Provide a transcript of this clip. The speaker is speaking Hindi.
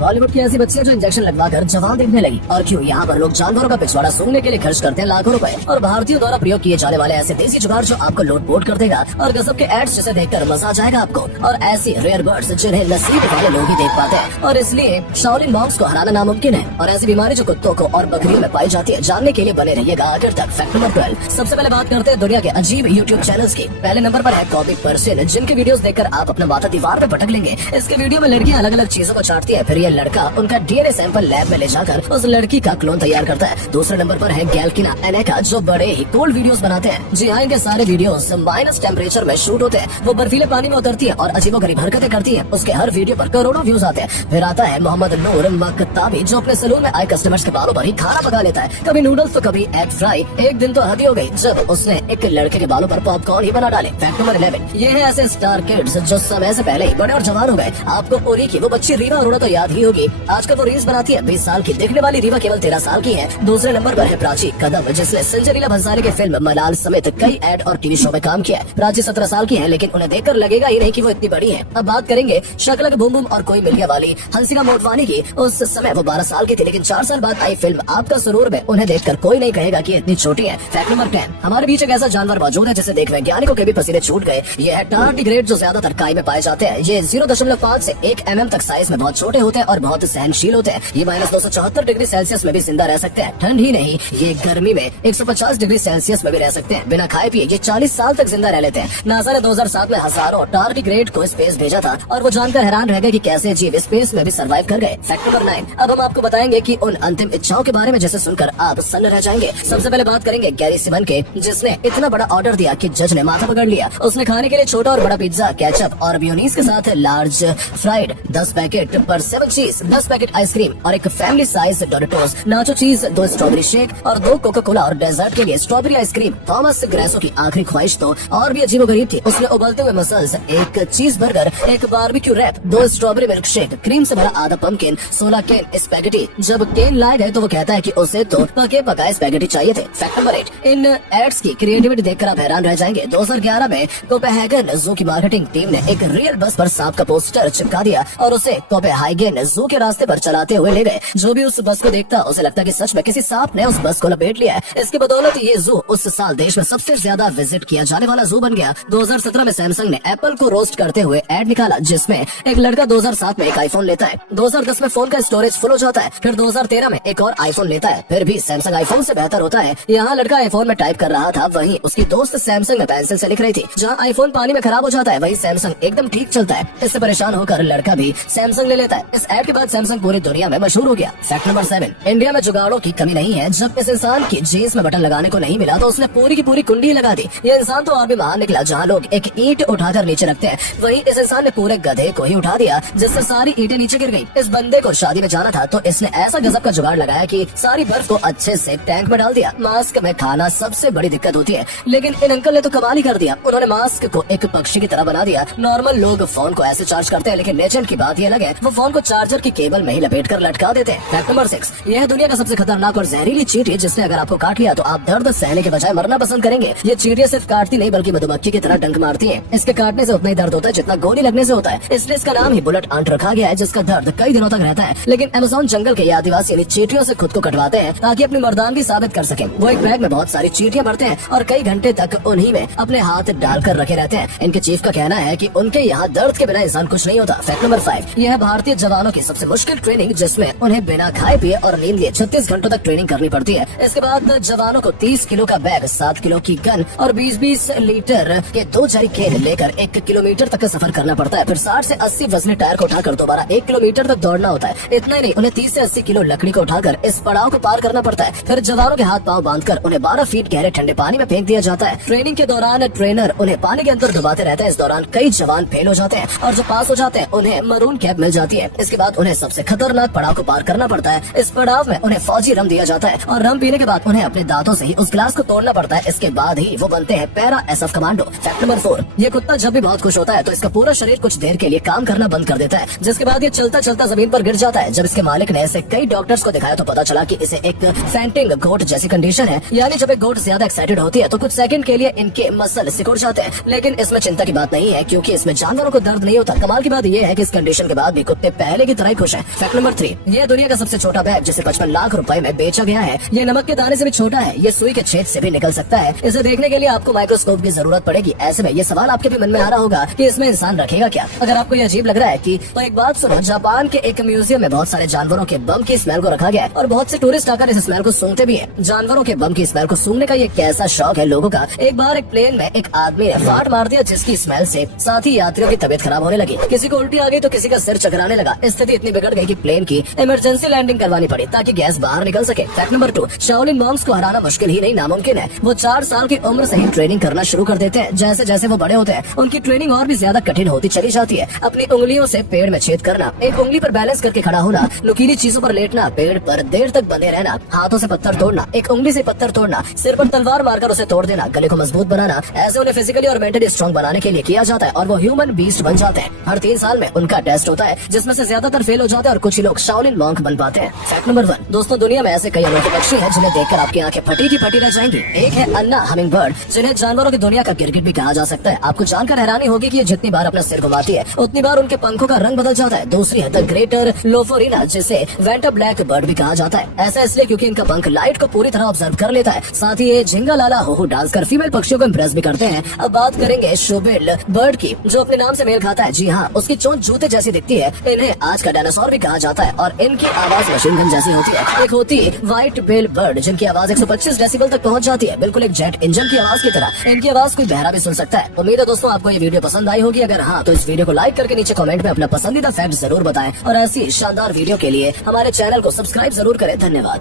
बॉलीवुड की ऐसी बच्चियां जो इंजेक्शन लगवाकर जवान दिखने लगी। और क्यों? यहाँ पर लोग जानवरों का पिछवाड़ा सूंघने के लिए खर्च करते हैं लाखों रुपए। और भारतीयों द्वारा प्रयोग किए जाने वाले ऐसे देसी जुगाड़ जो आपको लोटपोट कर देगा और गजब के एड्स जिसे देखकर मजा आ जाएगा आपको। और ऐसी रेयर बर्ड्स जिन्हें नसीब वाले लोग ही देख पाते हैं और इसलिए शाओलिन मॉन्क्स को हराना नामुमकिन है। और ऐसी बीमारी जो कुत्तों को और बकरियों में पाई जाती है, जानने के लिए बने रहिएगा आखिर तक। Fact number 12। सबसे पहले बात करते हैं दुनिया के अजीब यूट्यूब चैनल्स की। पहले नंबर पर है कॉमिक पर्सन, जिनके वीडियोस देखकर आप अपना माथा दीवार पे पटक लेंगे। इसके वीडियो में लड़कियां अलग अलग चीजों को चाटती है, फिर ये लड़का उनका डीएनए सैंपल लैब में ले जाकर उस लड़की का क्लोन तैयार करता है। दूसरे नंबर पर है गैल्किना एनेका, जो बड़े ही कोल्ड वीडियोस बनाते हैं। जी हाँ, इनके सारे वीडियोस माइनस टेम्परेचर में शूट होते हैं। वो बर्फीले पानी में उतरती है और अजीबोगरीब हरकतें करती है। उसके हर वीडियो पर करोड़ों व्यूज आते हैं। फिर आता है मोहम्मद नूर मकताबी, जो अपने सैलून में आए कस्टमर्स के बालों पर ही खाना पका लेता है। कभी नूडल्स तो कभी एग फ्राई। एक दिन तो हद ही हो गई जब उसने एक लड़के के बालों पर पॉपकॉर्न ही बना डाले। Fact number 11। ये है ऐसे स्टार किड्स जो समय से पहले ही बड़े और जवान हो गए। आपको उरी की वो बच्ची रीवा अरोड़ा तो याद ही होगी। आजकल वो रील्स बनाती है। 20 साल की दिखने वाली रीवा केवल 13 साल की है। दूसरे नंबर पर है प्राची कदम, जिसने संजय भंसाली के फिल्म मलाल समेत कई एड और टीवी शो में काम किया है। प्राची 17 साल की है, लेकिन उन्हें देखकर लगेगा ही नहीं कि वो इतनी बड़ी है। अब बात करेंगे शकलक बूम बूम और कोई मिल गया वाली हंसिका मोटवानी की। उस समय वो 12 साल की थी, लेकिन 4 साल बाद आई फिल्म आपका सुरूर में उन्हें देखकर कोई नहीं कहेगा कि इतनी छोटी है। Fact number 10। हमारे बीच एक ऐसा जानवर मौजूद है जिसे देख वैज्ञानिकों के भी पसीने छूट गए। ये है टार्डिग्रेड, जो ज्यादातर काई में पाए जाते हैं। ये 0.5 से 1 mm तक साइज में बहुत छोटे होते हैं और बहुत सहनशील होते हैं। ये -274 डिग्री सेल्सियस में भी जिंदा रह सकते हैं। ठंड ही नहीं, ये गर्मी में 150 डिग्री सेल्सियस में भी रह सकते हैं। बिना खाए पिए ये 40 साल तक जिंदा रह लेते हैं। नासा ने 2007 में हजारों टार्डिग्रेड को स्पेस भेजा था और वो जानकर हैरान रह गए कि कैसे जीव स्पेस में भी सर्वाइव कर गए। Fact number 9। अब हम आपको बताएंगे कि उन अंतिम इच्छाओं के बारे में जिसे सुनकर आप सन्न रह जाएंगे। सबसे पहले बात करेंगे गैरी सिमन के, जिसने इतना बड़ा ऑर्डर दिया कि जज ने माथा पकड़ लिया। उसने खाने के लिए छोटा और बड़ा पिज्जा, केचप और मेयोनीज के साथ लार्ज फ्राइड 10 पैकेट पर 7 चीज, 10 पैकेट आइसक्रीम और एक फैमिली साइज डोरिटोस, नाचो चीज, 2 स्ट्रॉबेरी शेक और 2 कोका कोला और डेजर्ट के लिए स्ट्रॉबेरी आइसक्रीम। थॉमस ग्रेसो की आखिरी ख्वाहिश तो और भी अजीबोगरीब थी। उसने उबलते हुए मसल्स, एक चीज बर्गर, एक barbecue wrap, 2 strawberry milk shake, cream से भरा आधा पम्पकिन, 16 केन स्पैगेटी। जब केन लाए गए तो वो कहता है कि उसे तो पके पकाए स्पैगेटी चाहिए थे। Fact number 8। इन एड्स की क्रिएटिविटी देखकर आप हैरान रह जाएंगे। 2011 में कोपेनहेगन जू की मार्केटिंग टीम ने एक रियल बस पर सांप का पोस्टर चिपका दिया और उसे कोपेनहेगन जू के रास्ते पर चलाते हुए ले गए। जो भी उस बस को देखता उसे लगता कि सच में किसी सांप ने उस बस को लपेट लिया है। इसके बदौलत ये जू उस साल देश में सबसे ज्यादा विजिट किया जाने वाला जू बन गया। 2017 में सैमसंग ने एप्पल को रोस्ट करते हुए एड निकाला, जिसमें एक लड़का 2007 में एक आईफोन लेता है, 2010 में फोन का स्टोरेज फुल हो जाता है, फिर 2013 में एक और आईफोन लेता है, फिर भी सैमसंग आईफोन से बेहतर होता है। यहाँ लड़का आईफोन में टाइप कर रहा था, वहीं उसकी दोस्त सैमसंग में पेंसिल से लिख रही थी। जहाँ आईफोन पानी में खराब हो जाता है, वहीं सैमसंग एकदम ठीक चलता है। इससे परेशान होकर लड़का भी सैमसंग ले लेता है। इस ऐड के बाद सैमसंग पूरी दुनिया में मशहूर हो गया। Fact number 7। इंडिया में जुगाड़ों की कमी नहीं है। जब इस इंसान की जीन्स में बटन लगाने को नहीं मिला तो उसने पूरी की पूरी कुंडी लगा दी। ये इंसान तो और भी महान निकला। जहाँ लोग एक ईंट उठाकर नीचे रखते हैं, वहीं इस इंसान ने पूरे गधे को ही उठा दिया, जिससे सारी ईंटें नीचे गिर गई। इस बंदे को शादी में जाना था तो इसने ऐसा गजब का जुगाड़ लगाया कि सारी बर्फ को अच्छे से टैंक में डाल दिया। मास्क में खाना सबसे बड़ी दिक्कत होती है, लेकिन इन अंकल ने तो कमाल ही कर दिया। उन्होंने मास्क को एक पक्षी की तरह बना दिया। नॉर्मल लोग फोन को ऐसे चार्ज करते हैं, लेकिन लेजेंड की बात ये अलग है, वो फोन को चार्जर की केबल में ही लपेट कर लटका देते हैं। Fact number 6। यह दुनिया का सबसे खतरनाक और जहरीली चींटी, जिसने अगर आपको काट लिया तो आप दर्द सहने के बजाय मरना पसंद करेंगे। ये चींटियां सिर्फ काटती नहीं बल्कि मधुमक्खी की तरह डंक मारती है। इसके काटने से उतना ही दर्द होता है जितना गोली लगने से होता है, इसलिए इसका नाम ही बुलेट आंट रखा गया है, जिसका दर्द कई दिनों तक रहता है। लेकिन अमेज़न जंगल के ये आदिवासी इन चींटियों से खुद को कटवाते हैं ताकि अपनी मर्दानगी साबित कर सकें। वो एक बैग में बहुत सारी चींटियां भरते हैं और कई घंटे तक उन्हीं में अपने हाथ डालकर रखे रहते हैं। इनके चीफ का कहना है कि उनके यहाँ दर्द के बिना इंसान कुछ नहीं होता। Fact number 5। यह है भारतीय जवानों की सबसे मुश्किल ट्रेनिंग, जिसमें उन्हें बिना खाए पिए और नींद लिए 36 घंटों तक ट्रेनिंग करनी पड़ती है। इसके बाद जवानों को 30 किलो का बैग, 7 किलो की गन और 20-20 लीटर के 2 जरीकेन लेकर 1 किलोमीटर तक का सफर करना पड़ता है। फिर 60 से 80 वजनी टायर को उठाकर दोबारा 1 किलोमीटर तक दौड़ना होता है। इतना ही नहीं, उन्हें 30 से 80 किलो लकड़ी को उठाकर इस पड़ाव को पार करना पड़ता है। फिर जवानों के हाथ पांव बांधकर उन्हें 12 फीट गहरे ठंडे पानी में फेंक दिया जाता है। ट्रेनिंग के दौरान ट्रेनर उन्हें पानी के अंदर डुबाते रहते हैं। इस दौरान कई जवान फेल हो जाते हैं और जो पास हो जाते हैं उन्हें मरून कैप मिल जाती है। इसके बाद उन्हें सबसे खतरनाक पड़ाव को पार करना पड़ता है। इस पड़ाव में उन्हें फौजी रम दिया जाता है और रम पीने के बाद उन्हें अपने दांतों से ही उस गिलास को तोड़ना पड़ता है। इसके बाद ही वो बनते हैं para SF commando. Fact number 4। ये कुत्ता जब भी बहुत खुश होता है तो इसका पूरा शरीर कुछ देर के लिए काम करना बंद कर देता है, जिसके बाद ये चलता चलता जमीन पर गिर जाता है। जब इसके मालिक ने इसे कई डॉक्टर्स को दिखाया तो पता चला कि इसे एक फैंटिंग गोट जैसी कंडीशन है, यानी जब एक गोट ज्यादा एक्साइटेड होती है तो कुछ सेकंड के लिए इनके मसल सिकुड़ जाते हैं। लेकिन इसमें चिंता की बात नहीं है, क्योंकि इसमें जानवरों को दर्द नहीं होता। कमाल की बात यह है कि इस कंडीशन के बाद भी कुत्ते पहले की की तरह ही खुश है। फैक्ट नंबर 3, ये दुनिया का सबसे छोटा बैग जिसे 55 लाख रुपए में बेचा गया है। ये नमक के दाने से भी छोटा है, ये सुई के छेद से भी निकल सकता है। इसे देखने के लिए आपको माइक्रोस्कोप की जरूरत पड़ेगी। ऐसे में ये सवाल आपके भी मन में आ रहा होगा कि इसमें इंसान रखेगा क्या। अगर आपको ये अजीब लग रहा है कि तो एक बात सुनो, जापान के एक म्यूजियम में बहुत सारे जानवरों के बम की स्मेल को रखा गया है और बहुत से टूरिस्ट आकर इस स्मेल को सूंघते भी हैं। जानवरों के बम की स्मेल को सूंघने का ये कैसा शौक है लोगों का। एक बार एक प्लेन में एक आदमी ने फाट मार दिया जिसकी स्मेल से साथी यात्रियों की तबीयत खराब होने लगी। किसी को उल्टी आ गई तो किसी का सिर चकराने लगा। स्थिति इतनी बिगड़ गई कि प्लेन की इमरजेंसी लैंडिंग करवानी पड़ी ताकि गैस बाहर निकल सके। फैक्ट नंबर 2, शाओलिन मॉन्क्स को हराना मुश्किल ही नहीं नामुमकिन है। वो 4 साल की उम्र से ही ट्रेनिंग करना शुरू कर देते हैं। जैसे जैसे वो बड़े होते हैं उनकी ट्रेनिंग और भी ज्यादा कठिन होती चली जाती है। अपनी उंगलियों से पेड़ में छेद करना, एक उंगली पर बैलेंस करके खड़ा होना, नुकीली चीजों पर लेटना, पेड़ पर देर तक बंधे रहना, हाथों से पत्थर तोड़ना, एक उंगली से पत्थर तोड़ना, सिर पर तलवार मारकर उसे तोड़ देना, गले को मजबूत बनाना, ऐसे उन्हें फिजिकली और मेंटली स्ट्रॉन्ग बनाने के लिए किया जाता है और वो ह्यूमन बीस्ट बन जाते हैं। हर 3 साल में उनका टेस्ट होता है जिसमें से ज्यादातर फेल हो जाते हैं और कुछ ही लोग शाओलिन मॉन्क बन पाते हैं। फैक्ट नंबर 1, दोस्तों दुनिया में ऐसे कई अनोखे पक्षी हैं जिन्हें देखकर आपकी आंखें फटी की फटी रह जाएंगी। एक है अन्ना हमिंग बर्ड, जिन्हें जानवरों की दुनिया का गिरगिट भी कहा जा सकता है। आपको जानकर हैरानी होगी कि ये जितनी बार अपना सिर घुमाती है उतनी बार उनके पंखों का रंग बदल जाता है। दूसरी है द ग्रेटर लोफोरिना, जिसे वेंटा ब्लैक बर्ड भी कहा जाता है। ऐसा इसलिए क्योंकि इनका पंख लाइट को पूरी तरह ऑब्जर्व कर लेता है। साथ ही ये झिंगा लाला हो डांस कर फीमेल पक्षियों को इम्प्रेस भी करते हैं। अब बात करेंगे शोबिल बर्ड की, जो अपने नाम से मेल खाता है। जी हाँ, उसकी चोंच जूते जैसी दिखती है। इन्हें आज का डायनासोर भी कहा जाता है और इनकी आवाज मशीन गन जैसी होती है। एक होती व्हाइट बेल बर्ड जिनकी आवाज 125 डेसिबल तक पहुंच जाती है, बिल्कुल एक जेट इंजन की आवाज की तरह। इनकी आवाज कोई बहरा भी सुन सकता है। उम्मीद है दोस्तों आपको ये वीडियो पसंद आई होगी। अगर हाँ तो इस वीडियो को लाइक करके नीचे कमेंट में अपना पसंदीदा फैक्ट जरूर बताएं और ऐसी शानदार वीडियो के लिए हमारे चैनल को सब्सक्राइब जरूर करें। धन्यवाद।